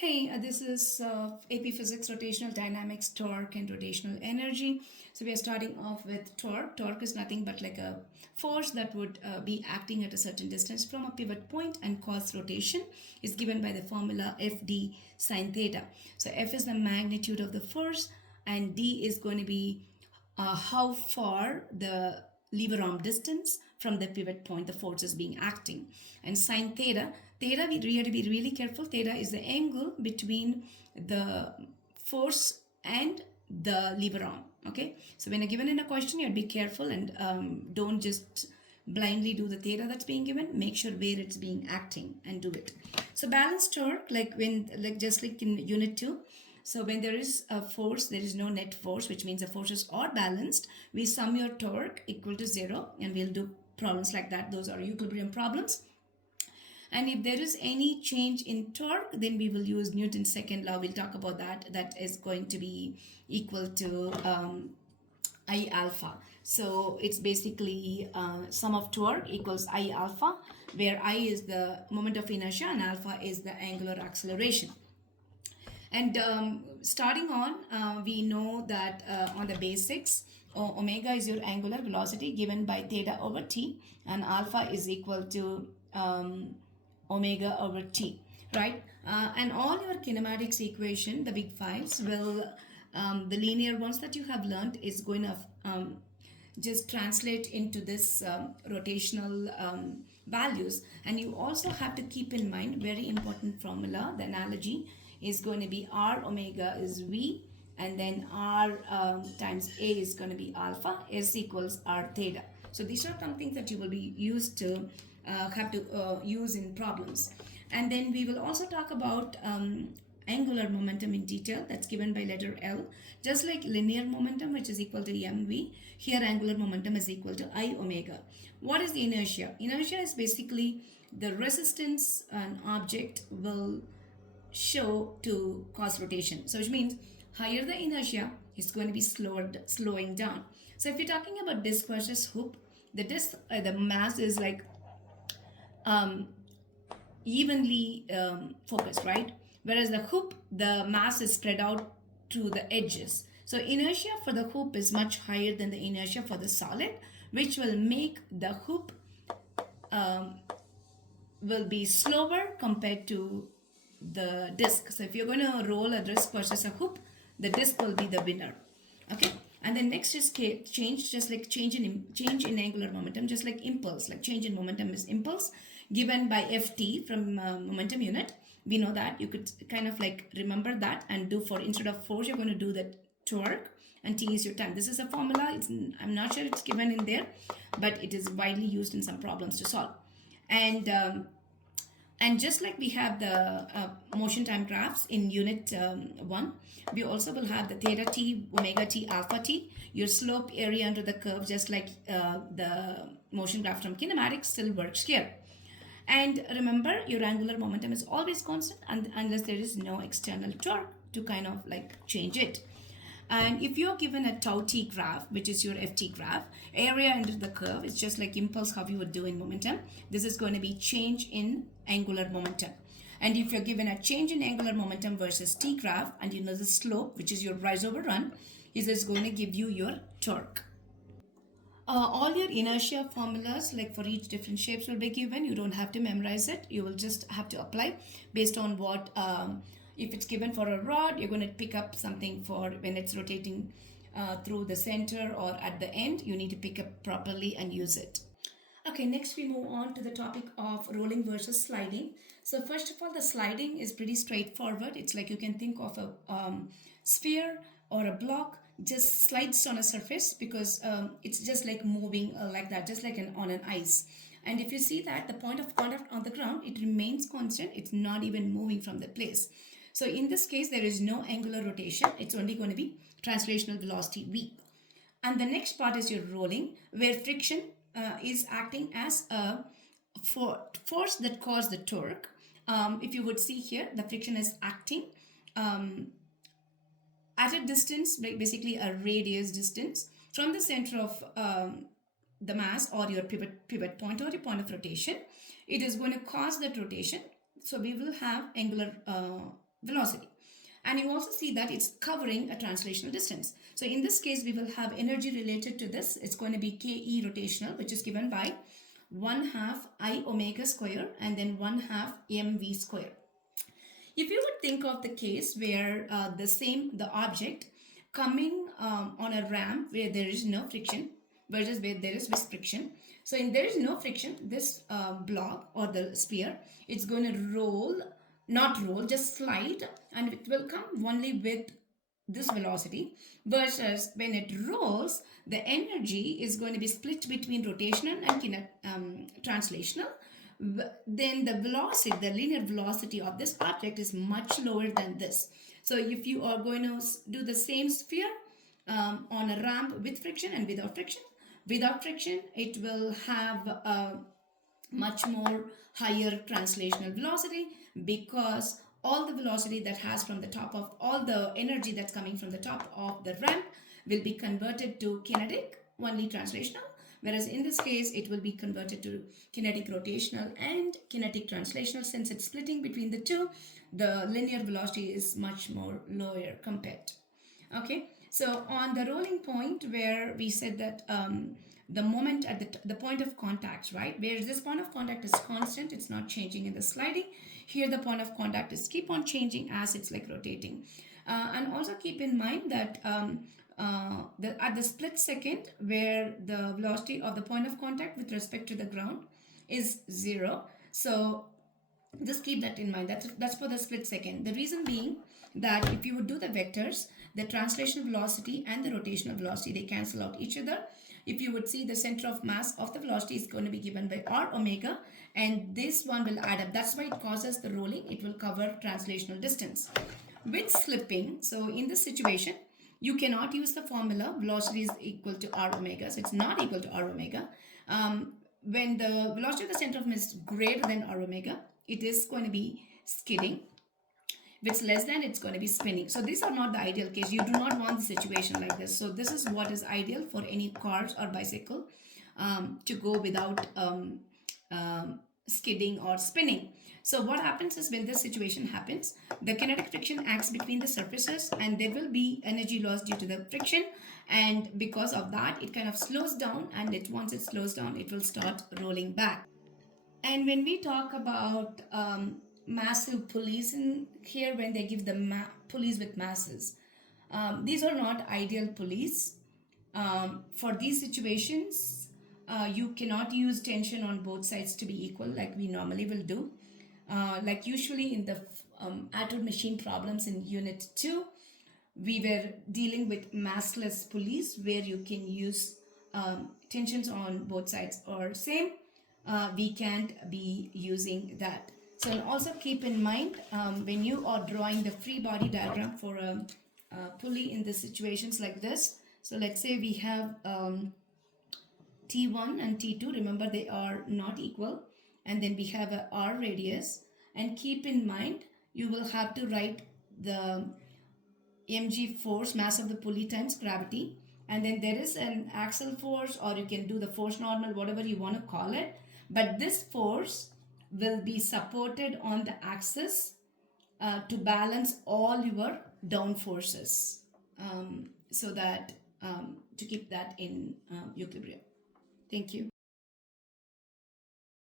Hey, this is AP Physics, Rotational Dynamics, Torque, and Rotational Energy. So we are starting off with torque. Torque is nothing but like a force that would be acting at a certain distance from a pivot point and cause rotation. Is given by the formula Fd sine theta. So F is the magnitude of the force, and D is going to be how far the lever arm distance from the pivot point the force is being acting. And sine theta, we have to be really careful. Theta is the angle between the force and the lever arm. Okay, so when you're given in a question, you have to be careful and don't just blindly do the theta that's being given. Make sure where it's being acting and do it. So balanced torque, just like in unit 2, so when there is a force, there is no net force, which means the forces are balanced. We sum your torque equal to 0, and we'll do problems like that. Those are equilibrium problems. And if there is any change in torque, then we will use Newton's second law. We'll talk about that. That is going to be equal to I alpha. So it's basically sum of torque equals I alpha, where I is the moment of inertia and alpha is the angular acceleration. And starting on, we know that on the basics, omega is your angular velocity given by theta over t, and alpha is equal to omega over t, right? And all your kinematics equation, the big files, will the linear ones that you have learned is going to just translate into this rotational values. And you also have to keep in mind very important formula. The analogy is going to be r omega is v, and then r times a is going to be alpha, s equals r theta. So these are some things that you will be used to have to use in problems. And then we will also talk about angular momentum in detail. That's given by letter L. Just like linear momentum, which is equal to mv, here angular momentum is equal to I omega. What is the inertia? Inertia is basically the resistance an object will show to cause rotation. So which means higher the inertia, it's going to be slowing down. So if you're talking about disc versus hoop, the disc, the mass is like evenly focused, right? Whereas the hoop, the mass is spread out to the edges. So inertia for the hoop is much higher than the inertia for the solid, which will make the hoop will be slower compared to the disc. So if you're going to roll a disc versus a hoop, the disc will be the winner. Okay, and then next is change, just like change in angular momentum, just like impulse. Like change in momentum is impulse given by ft from momentum unit. We know that. You could kind of like remember that and do, for instead of force, you're going to do the torque, and t is your time. This is a formula. I'm not sure it's given in there, but it is widely used in some problems to solve. And just like we have the motion time graphs in unit 1, we also will have the theta t, omega t, alpha t, your slope, area under the curve, just like the motion graph from kinematics still works here. And remember, your angular momentum is always constant unless there is no external torque to kind of like change it. And if you're given a tau t graph, which is your ft graph, area under the curve, it's just like impulse, how you would do in momentum. This is going to be change in angular momentum. And if you're given a change in angular momentum versus t graph, and you know the slope, which is your rise over run, is going to give you your torque. All your inertia formulas, like for each different shapes, will be given. You don't have to memorize it. You will just have to apply based on what if it's given for a rod, you're going to pick up something for when it's rotating through the center or at the end. You need to pick up properly and use it. Okay, next we move on to the topic of rolling versus sliding. So first of all, the sliding is pretty straightforward. It's like you can think of a sphere or a block just slides on a surface, because it's just like moving like that, just like on an ice. And if you see that the point of contact on the ground, it remains constant. It's not even moving from the place. So in this case, there is no angular rotation. It's only going to be translational velocity v. And the next part is your rolling, where friction is acting as a force that causes the torque. If you would see here, the friction is acting at a distance, basically a radius distance from the center of the mass or your pivot point or your point of rotation. It is going to cause that rotation. So we will have angular velocity. And you also see that it's covering a translational distance. So in this case, we will have energy related to this. It's going to be Ke rotational, which is given by 1 half I omega square and then 1 half mv square. If you would think of the case where the object coming on a ramp where there is no friction versus where there is with friction. So in there is no friction, this block or the sphere, it's going to roll, not roll, just slide, and it will come only with this velocity, versus when it rolls, the energy is going to be split between rotational and translational. Then the velocity, the linear velocity of this object is much lower than this. So if you are going to do the same sphere on a ramp with friction and without friction, it will have a much more higher translational velocity, because all the velocity that has from the top of all the energy that's coming from the top of the ramp will be converted to kinetic only translational, whereas in this case it will be converted to kinetic rotational and kinetic translational. Since it's splitting between the two, the linear velocity is much more lower compared. Okay, so on the rolling point where we said that the moment at the point of contact, right, where this point of contact is constant, it's not changing in the sliding. Here the point of contact is keep on changing as it's like rotating. And also keep in mind that at the split second where the velocity of the point of contact with respect to the ground is 0. So just keep that in mind. That's for the split second. The reason being that if you would do the vectors, the translational velocity and the rotational velocity, they cancel out each other. If you would see, the center of mass of the velocity is going to be given by r omega, and this one will add up. That's why it causes the rolling. It will cover translational distance. With slipping, so in this situation, you cannot use the formula velocity is equal to r omega. So it's not equal to r omega. When the velocity of the center of mass is greater than r omega, it is going to be skidding. If it's less than, it's going to be spinning. So these are not the ideal case. You do not want the situation like this. So this is what is ideal for any cars or bicycle to go without skidding or spinning. So what happens is when this situation happens, the kinetic friction acts between the surfaces and there will be energy loss due to the friction. And because of that, it kind of slows down, and once it slows down, it will start rolling back. And when we talk about massive pulleys in here, when they give the pulleys with masses, these are not ideal pulleys. For these situations, you cannot use tension on both sides to be equal like we normally will do. Like usually in the Atwood machine problems in Unit 2, we were dealing with massless pulleys where you can use tensions on both sides or same. We can't be using that. So also keep in mind when you are drawing the free body diagram for a pulley in the situations like this. So let's say we have T1 and T2. Remember, they are not equal. And then we have a R radius. And keep in mind, you will have to write the mg force, mass of the pulley, times gravity. And then there is an axial force, or you can do the force normal, whatever you want to call it. But this force will be supported on the axis to balance all your down forces, so that to keep that in equilibrium. Thank you.